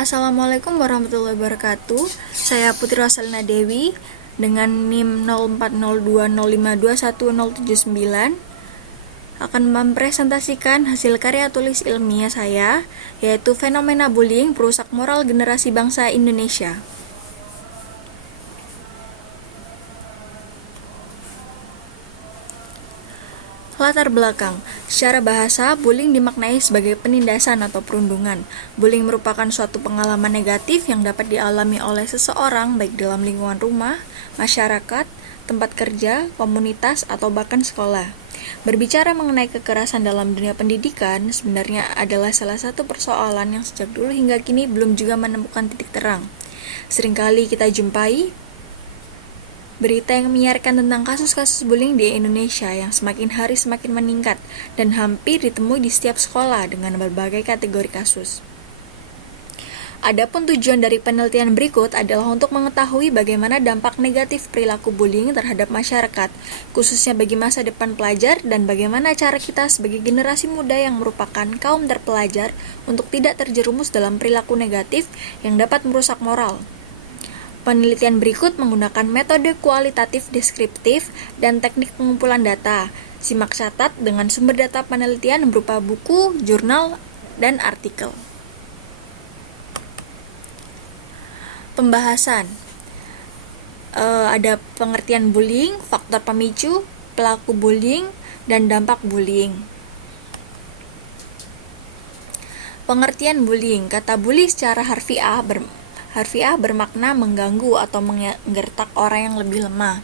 Assalamualaikum warahmatullahi wabarakatuh. Saya Putri Rosalina Dewi dengan NIM 040205210079 akan mempresentasikan hasil karya tulis ilmiah saya, yaitu fenomena bullying perusak moral generasi bangsa Indonesia. Latar belakang. Secara bahasa, bullying dimaknai sebagai penindasan atau perundungan. Bullying merupakan suatu pengalaman negatif yang dapat dialami oleh seseorang baik dalam lingkungan rumah, masyarakat, tempat kerja, komunitas, atau bahkan sekolah. Berbicara mengenai kekerasan dalam dunia pendidikan sebenarnya adalah salah satu persoalan yang sejak dulu hingga kini belum juga menemukan titik terang. Seringkali kita jumpai berita yang menyiarkan tentang kasus-kasus bullying di Indonesia yang semakin hari semakin meningkat dan hampir ditemui di setiap sekolah dengan berbagai kategori kasus. Adapun tujuan dari penelitian berikut adalah untuk mengetahui bagaimana dampak negatif perilaku bullying terhadap masyarakat, khususnya bagi masa depan pelajar, dan bagaimana cara kita sebagai generasi muda yang merupakan kaum terpelajar untuk tidak terjerumus dalam perilaku negatif yang dapat merusak moral. Penelitian berikut menggunakan metode kualitatif deskriptif dan teknik pengumpulan data. Simak catat dengan sumber data penelitian berupa buku, jurnal, dan artikel. Pembahasan. Ada pengertian bullying, faktor pemicu, pelaku bullying, dan dampak bullying. Pengertian bullying. Kata bully secara harfiah bermakna mengganggu atau menggertak orang yang lebih lemah.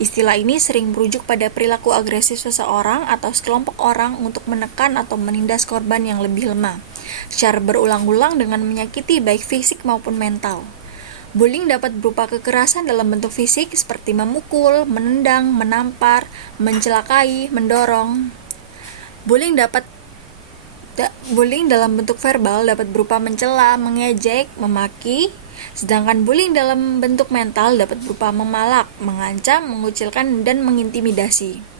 Istilah ini sering merujuk pada perilaku agresif seseorang atau sekelompok orang untuk menekan atau menindas korban yang lebih lemah, secara berulang-ulang dengan menyakiti baik fisik maupun mental. Bullying dapat berupa kekerasan dalam bentuk fisik seperti memukul, menendang, menampar, mencelakai, mendorong. Bullying dalam bentuk verbal dapat berupa mencela, mengejek, memaki, sedangkan bullying dalam bentuk mental dapat berupa memalak, mengancam, mengucilkan, dan mengintimidasi.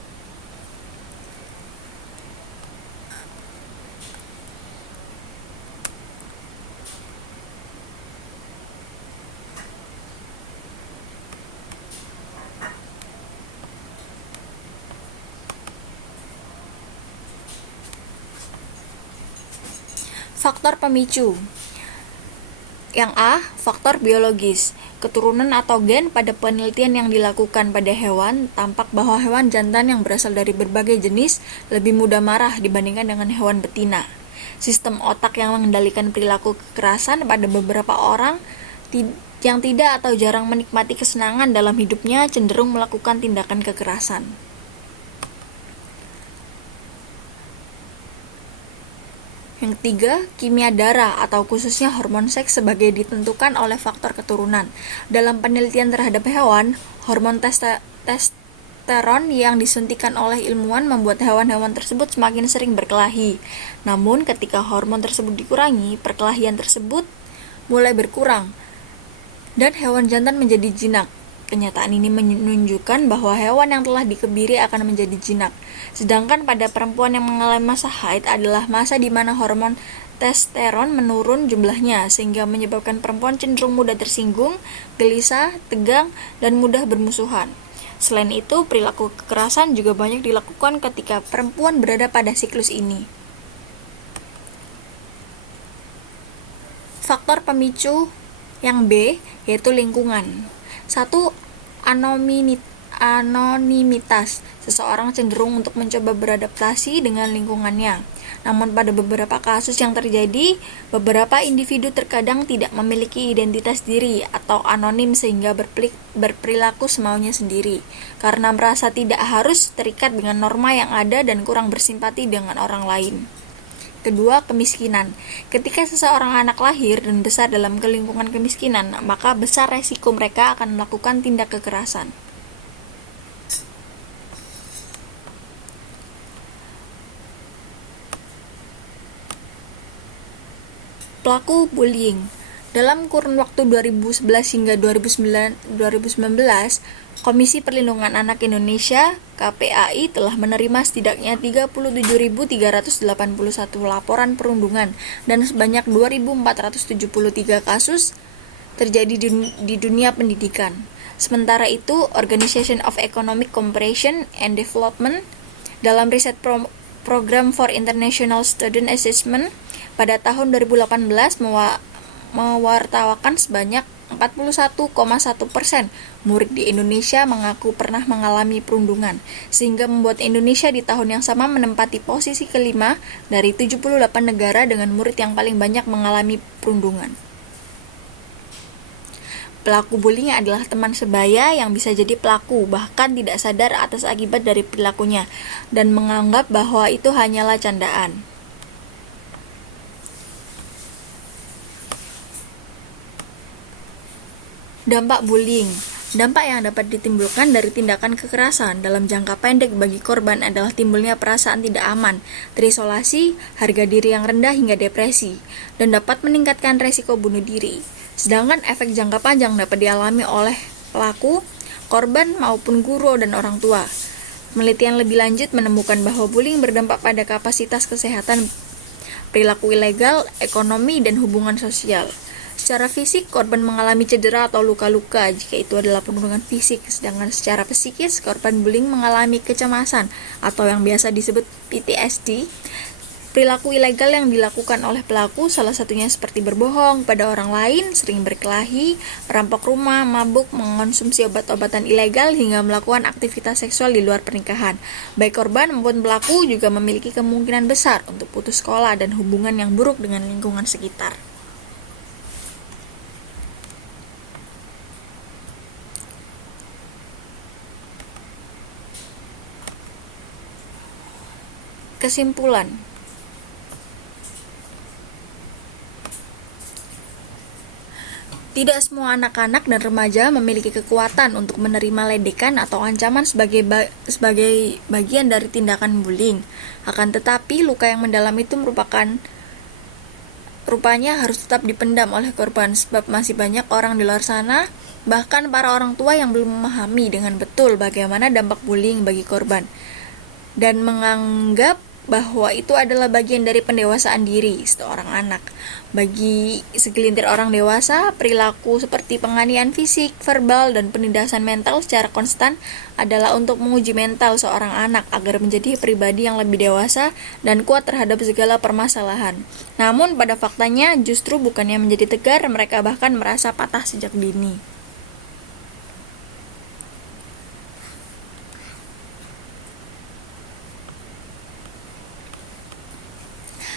Faktor pemicu. Yang A, faktor biologis. Keturunan atau gen. Pada penelitian yang dilakukan pada hewan, tampak bahwa hewan jantan yang berasal dari berbagai jenis lebih mudah marah dibandingkan dengan hewan betina. Sistem otak yang mengendalikan perilaku kekerasan pada beberapa orang yang tidak atau jarang menikmati kesenangan dalam hidupnya cenderung melakukan tindakan kekerasan. Yang ketiga, kimia darah atau khususnya hormon seks sebagai ditentukan oleh faktor keturunan. Dalam penelitian terhadap hewan, hormon testosteron yang disuntikan oleh ilmuwan membuat hewan-hewan tersebut semakin sering berkelahi. Namun, ketika hormon tersebut dikurangi, perkelahian tersebut mulai berkurang dan hewan jantan menjadi jinak. Kenyataan ini menunjukkan bahwa hewan yang telah dikebiri akan menjadi jinak. Sedangkan pada perempuan yang mengalami masa haid adalah masa di mana hormon testosteron menurun jumlahnya, sehingga menyebabkan perempuan cenderung mudah tersinggung, gelisah, tegang, dan mudah bermusuhan. Selain itu, perilaku kekerasan juga banyak dilakukan ketika perempuan berada pada siklus ini. Faktor pemicu yang B, yaitu lingkungan. 1. Anonimitas. Seseorang cenderung untuk mencoba beradaptasi dengan lingkungannya. Namun pada beberapa kasus yang terjadi, beberapa individu terkadang tidak memiliki identitas diri atau anonim sehingga berperilaku semaunya sendiri, karena merasa tidak harus terikat dengan norma yang ada dan kurang bersimpati dengan orang lain. Kedua, kemiskinan. Ketika seseorang anak lahir dan besar dalam lingkungan kemiskinan, maka besar resiko mereka akan melakukan tindak kekerasan. Pelaku bullying. Dalam kurun waktu 2011 hingga 2019, Komisi Perlindungan Anak Indonesia (KPAI) telah menerima setidaknya 37.381 laporan perundungan dan sebanyak 2.473 kasus terjadi di dunia pendidikan. Sementara itu, Organization of Economic Cooperation and Development dalam riset Program for International Student Assessment pada tahun 2018 mewartakan sebanyak 41,1% murid di Indonesia mengaku pernah mengalami perundungan, sehingga membuat Indonesia di tahun yang sama menempati posisi kelima dari 78 negara dengan murid yang paling banyak mengalami perundungan. Pelaku bullying adalah teman sebaya yang bisa jadi pelaku, bahkan tidak sadar atas akibat dari perilakunya, dan menganggap bahwa itu hanyalah candaan. Dampak bullying. Dampak yang dapat ditimbulkan dari tindakan kekerasan dalam jangka pendek bagi korban adalah timbulnya perasaan tidak aman, terisolasi, harga diri yang rendah hingga depresi, dan dapat meningkatkan resiko bunuh diri. Sedangkan efek jangka panjang dapat dialami oleh pelaku, korban, maupun guru dan orang tua. Penelitian lebih lanjut menemukan bahwa bullying berdampak pada kapasitas kesehatan, perilaku ilegal, ekonomi, dan hubungan sosial. Secara fisik, korban mengalami cedera atau luka-luka jika itu adalah perundungan fisik, sedangkan secara psikis, korban bullying mengalami kecemasan atau yang biasa disebut PTSD. Perilaku ilegal yang dilakukan oleh pelaku salah satunya seperti berbohong pada orang lain, sering berkelahi, merampok rumah, mabuk, mengonsumsi obat-obatan ilegal, hingga melakukan aktivitas seksual di luar pernikahan. Baik korban maupun pelaku juga memiliki kemungkinan besar untuk putus sekolah dan hubungan yang buruk dengan lingkungan sekitar. Kesimpulan. Tidak semua anak-anak dan remaja memiliki kekuatan untuk menerima ledekan atau ancaman sebagai bagian dari tindakan bullying. Akan tetapi, luka yang mendalam itu rupanya harus tetap dipendam oleh korban, sebab masih banyak orang di luar sana, bahkan para orang tua yang belum memahami dengan betul bagaimana dampak bullying bagi korban, dan menganggap bahwa itu adalah bagian dari pendewasaan diri seorang anak. Bagi segelintir orang dewasa, perilaku seperti penganiayaan fisik, verbal, dan penindasan mental secara konstan adalah untuk menguji mental seorang anak agar menjadi pribadi yang lebih dewasa dan kuat terhadap segala permasalahan. Namun pada faktanya justru bukannya menjadi tegar, mereka bahkan merasa patah sejak dini.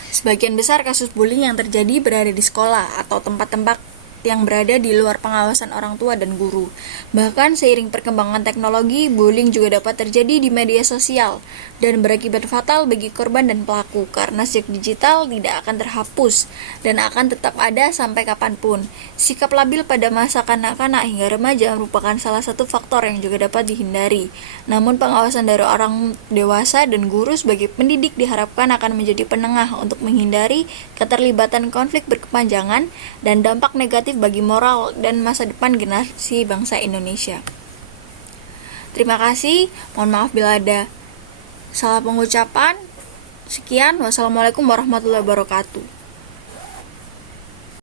Sebagian besar kasus bullying yang terjadi berada di sekolah atau tempat-tempat yang berada di luar pengawasan orang tua dan guru. Bahkan seiring perkembangan teknologi, bullying juga dapat terjadi di media sosial dan berakibat fatal bagi korban dan pelaku, karena jejak digital tidak akan terhapus dan akan tetap ada sampai kapanpun. Sikap labil pada masa kanak-kanak hingga remaja merupakan salah satu faktor yang juga dapat dihindari. Namun pengawasan dari orang dewasa dan guru sebagai pendidik diharapkan akan menjadi penengah untuk menghindari keterlibatan konflik berkepanjangan dan dampak negatif bagi moral dan masa depan generasi bangsa Indonesia. Terima kasih, mohon maaf bila ada salah pengucapan. Sekian, wassalamualaikum warahmatullahi wabarakatuh.